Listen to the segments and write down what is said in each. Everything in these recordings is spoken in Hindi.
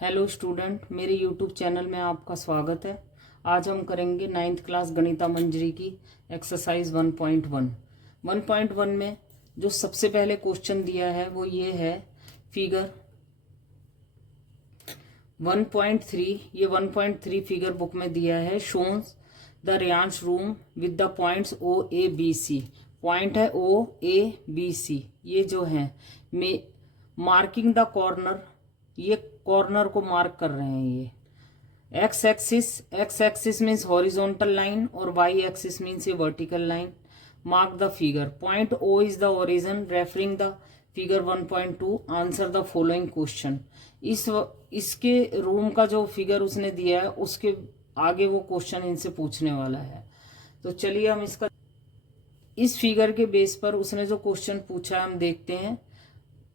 हेलो स्टूडेंट, मेरे यूट्यूब चैनल में आपका स्वागत है। आज हम करेंगे 9th क्लास गणिता मंजरी की एक्सरसाइज 1.1। 1.1 में जो सबसे पहले क्वेश्चन दिया है वो ये है, फिगर 1.3। ये 1.3 फिगर बुक में दिया है। शोन्स the Reyansh room with the points O A B C. Point है ओ ए बी सी, ये जो है मार्किंग द कॉर्नर, ये कॉर्नर को मार्क कर रहे हैं। ये X axis means horizontal line और वाई एक्सिस मीन्स ये vertical line. Mark the figure. Point O is the origin referring the figure 1.2। Answer the following question. इसके रूम का जो फिगर उसने दिया है उसके आगे वो क्वेश्चन इनसे पूछने वाला है। तो चलिए हम इस फिगर के बेस पर उसने जो क्वेश्चन पूछा है हम देखते हैं।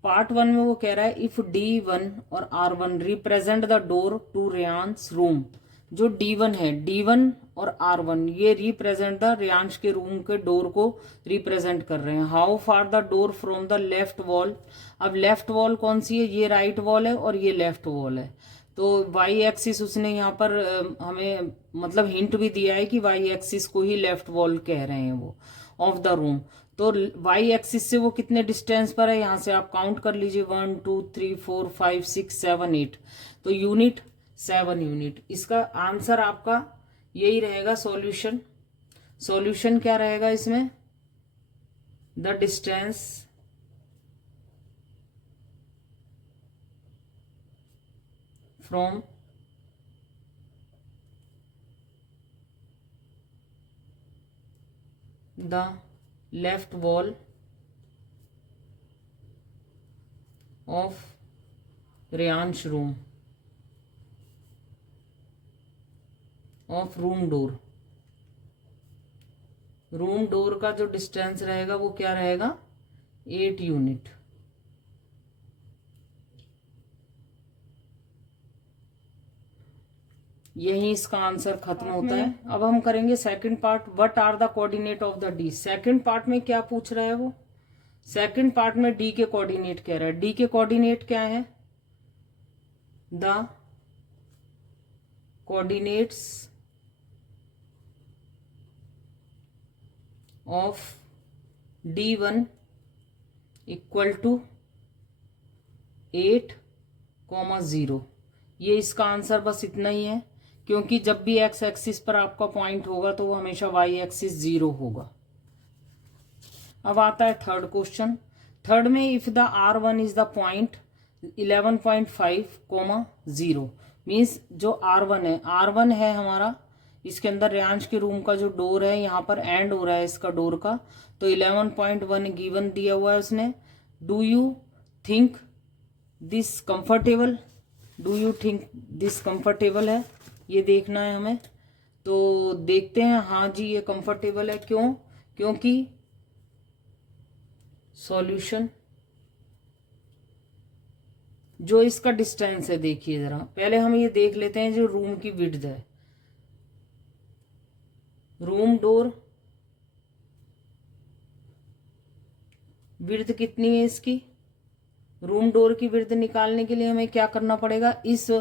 पार्ट 1 में वो कह रहा है इफ D1 और R1 represent the door to Reyansh room. जो D1 है, D1 और R1 ये रिप्रेजेंट द रेयांश के रूम के डोर को रिप्रेजेंट कर रहे हैं। How far the door from the left wall. अब लेफ्ट वॉल कौन सी है? ये राइट वॉल है और ये लेफ्ट वॉल है। तो वाई एक्सिस उसने यहाँ पर हमें मतलब हिंट भी दिया है कि वाई एक्सिस को ही लेफ्ट वॉल कह रहे हैं वो ऑफ द रूम। तो वाई एक्सिस से वो कितने डिस्टेंस पर है यहाँ से आप काउंट कर लीजिए, 1 2 3 4 5 6 7 8। तो यूनिट 7 यूनिट। इसका आंसर आपका यही रहेगा। सॉल्यूशन क्या रहेगा इसमें? The distance from the left wall of Reyansh room of room door. Room door का जो डिस्टेंस रहेगा वो क्या रहेगा? 8 यूनिट। यही इसका आंसर खत्म होता है। अब हम करेंगे second part. What are the coordinate of the D. Second part में क्या पूछ रहा है वो? सेकंड पार्ट में डी के कोऑर्डिनेट कह रहा है। डी के कोऑर्डिनेट क्या है? The coordinates of D1 equal to 8, 0। ये इसका आंसर बस इतना ही है, क्योंकि जब भी एक्स एक्सिस पर आपका पॉइंट होगा तो वो हमेशा वाई एक्सिस 0 होगा। अब आता है थर्ड क्वेश्चन। थर्ड में if the R1 is the point 11.5, 0 means जो R1 है हमारा, इसके अंदर रेयांश के रूम का जो डोर है यहाँ पर एंड हो रहा है इसका डोर का, तो 11.1 गिवन दिया हुआ है उसने। Do you think this comfortable? Do you think this comfortable है, ये देखना है हमें। तो देखते हैं। हाँ जी, ये कंफर्टेबल है। क्यों? क्योंकि सॉल्यूशन जो इसका डिस्टेंस है, देखिए जरा पहले हम ये देख लेते हैं जो रूम की विड्थ है। रूम डोर विड्थ कितनी है इसकी? रूम डोर की विड्थ निकालने के लिए हमें क्या करना पड़ेगा? इस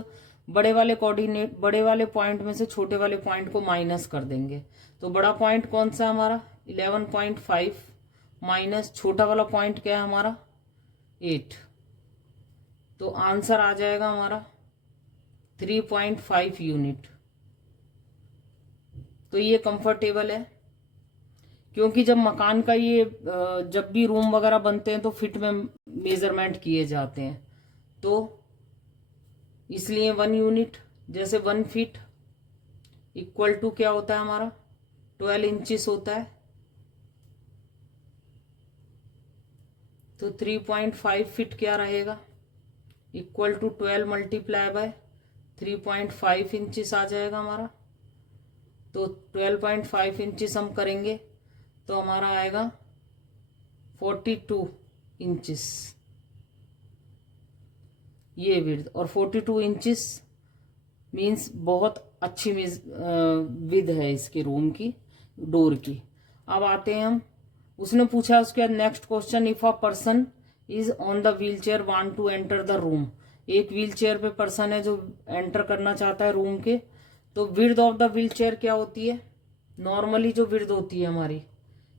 बड़े वाले कोऑर्डिनेट, बड़े वाले पॉइंट में से छोटे वाले पॉइंट को माइनस कर देंगे। तो बड़ा पॉइंट कौन सा है हमारा? 11.5 माइनस छोटा वाला पॉइंट क्या है हमारा? 8। तो आंसर आ जाएगा हमारा 3.5 यूनिट। तो ये कंफर्टेबल है, क्योंकि जब मकान का ये जब भी रूम वगैरह बनते हैं तो फिट में मेजरमेंट किए जाते हैं, तो इसलिए 1 यूनिट। जैसे 1 फीट इक्वल टू क्या होता है हमारा? 12 इंचेस होता है। तो 3.5 फीट क्या रहेगा? Equal to 12 multiply by 3.5 inches आ जाएगा हमारा। तो 12.5 इंचेस हम करेंगे तो हमारा आएगा 42 इंचेस ये विड्थ। और 42 इंचेस मीन्स बहुत अच्छी विड्थ है इसके रूम की, डोर की। अब आते हैं हम, उसने पूछा उसके बाद next question, if a person is on the wheel chair want to enter the room. एक व्हील चेयर पे पर्सन है जो एंटर करना चाहता है रूम के, तो width of the wheel chair क्या होती है? नॉर्मली जो विड्थ होती है हमारी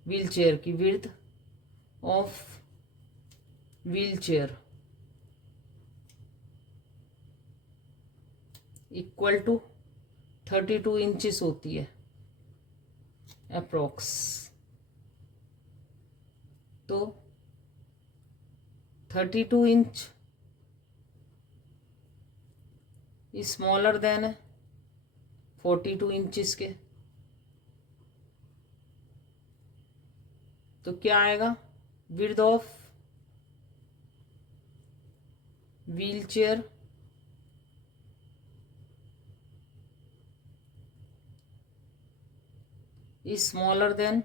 व्हील चेयर की, width of wheel chair equal to 32 inches होती है अप्रोक्स। तो 32 इंच स्मॉलर देन है 42 इंचेस के, तो क्या आएगा? Width of wheel chair is smaller than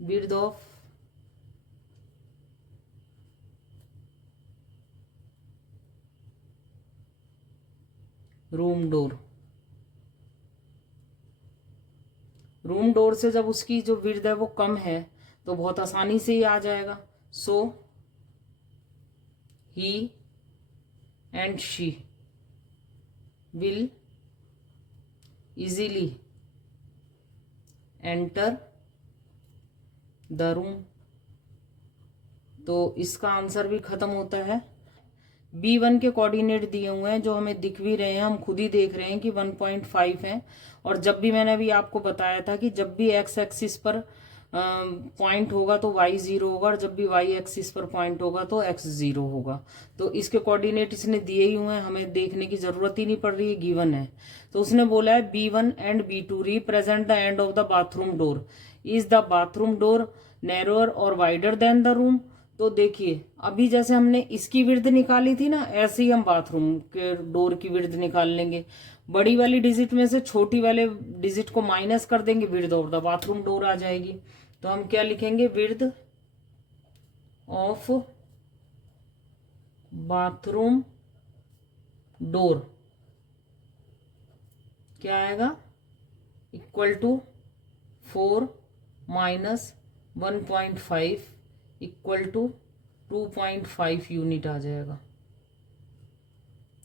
width of room door. Room door से जब उसकी जो विड्थ है वो कम है तो बहुत आसानी से ही आ जाएगा। So he and she will easily enter the room। तो इसका आंसर भी खत्म होता है। B1 के कोऑर्डिनेट दिए हुए हैं जो हमें दिख भी रहे हैं, हम खुद ही देख रहे हैं कि 1.5 है। और जब भी मैंने अभी आपको बताया था कि जब भी x एक्सिस पर पॉइंट होगा तो y 0 होगा, और जब भी y एक्सिस पर पॉइंट होगा तो x 0 होगा। तो इसके कोऑर्डिनेट इसने दिए ही हुए हैं, हमें देखने की जरूरत ही नहीं पड़ रही है, गिवन है। तो उसने बोला है B1 and B2 represent the end of the bathroom door, is the bathroom door narrower और वाइडर देन द रूम। तो देखिए अभी जैसे हमने इसकी विड्थ निकाली थी ना, ऐसे ही हम बाथरूम के डोर की विड्थ निकाल लेंगे। बड़ी वाली डिजिट में से छोटी वाले डिजिट को माइनस कर देंगे, width of the bathroom door आ जाएगी। तो हम क्या लिखेंगे? विड्थ ऑफ बाथरूम डोर क्या आएगा? Equal to 4 minus 1.5 equal to 2.5 unit आ जाएगा।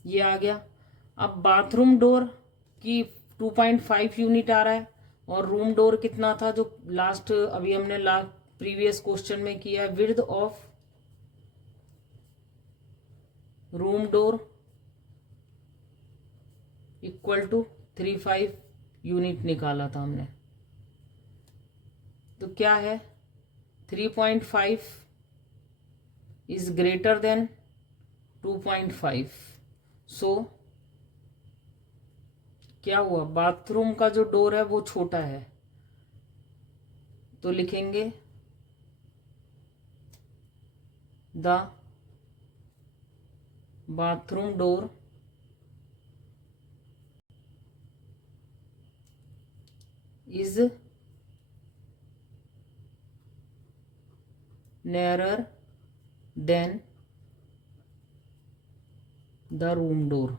ये आ गया। अब बाथरूम डोर की 2.5 यूनिट आ रहा है, और रूम डोर कितना था जो लास्ट अभी हमने प्रीवियस क्वेश्चन में किया? Width of room door equal to 35 unit निकाला था हमने। तो क्या है? 3.5 इज ग्रेटर देन 2.5। सो क्या हुआ? बाथरूम का जो डोर है वो छोटा है, तो लिखेंगे the bathroom door is narrower than the room door।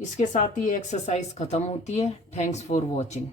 इसके साथ ही एक्सरसाइज खत्म होती है। Thanks for watching.